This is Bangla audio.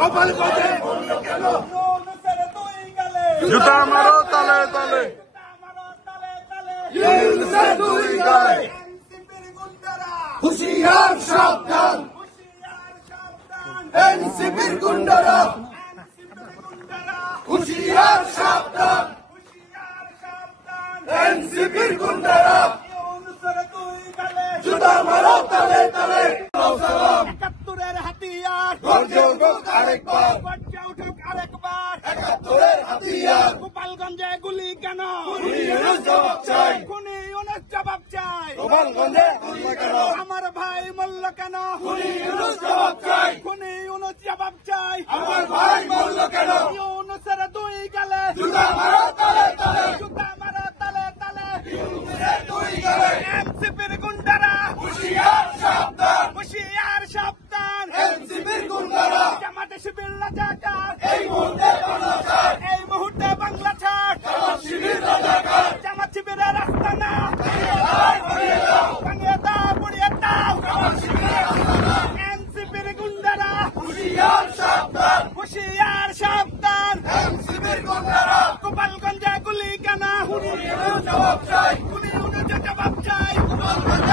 গোপালগঞ্জে মরল কেন? জুতা মারো তালে তালে, ইউনূসের দুই গালে হুঁশিয়ার সাবধান, এনসিপির গুন্ডারা হুঁশিয়ার সাবধান, এনসিপির গুন্ডারা জুতা মারো তালে তালে। একাত্তরের হাতিয়ার গর্জে উঠুক আরেকবার, গর্জে উঠুক আরেকবার, একাত্তরের হাতিয়ার। গোপালগঞ্জে গুলি কেন? খুনি ইউনূস জবাব চাই, খুনি ইউনূস জবাব চাই। গোপালগঞ্জে গুলি কেন? আমার ভাই মরল কেন? খুনি ইউনূস জবাব চাই, খুনি ইউনূস জবাব চাই। আমার ভাই মরল কেন? ইউনূসের দুই গালে জুতা মারো তালে তালে, জুতা মারো তালে তালে। ইউনূসের দুই গালে এনসিপির গুন্ডারা হুঁশিয়ার সাবধান, হুঁশিয়ার সাবধান, এনসিপির গুন্ডারা জামাতে শিবির রাজাকার, এই মুহূর্তে বাংলা ছাড়, এই মুহূর্তে বাংলা ছাড়। জামাত শিবির রাজাকার। জামাত শিবিরের রাস্তা না বানিয়ে দাও, ভাঙিয়ে দাও, পুড়িয়ে দাও। জামাত শিবিরের রাস্তা এনসিপির গুন্ডারা হুঁশিয়ার সাবধান, হুঁশিয়ার সাবধান, এনসিপির গুন্ডারা গোপালগঞ্জে গুলি কেন? খুনি ইউনূস জবাব চাই, খুনি ইউনূস জবাব চাই। গোপালগঞ্জে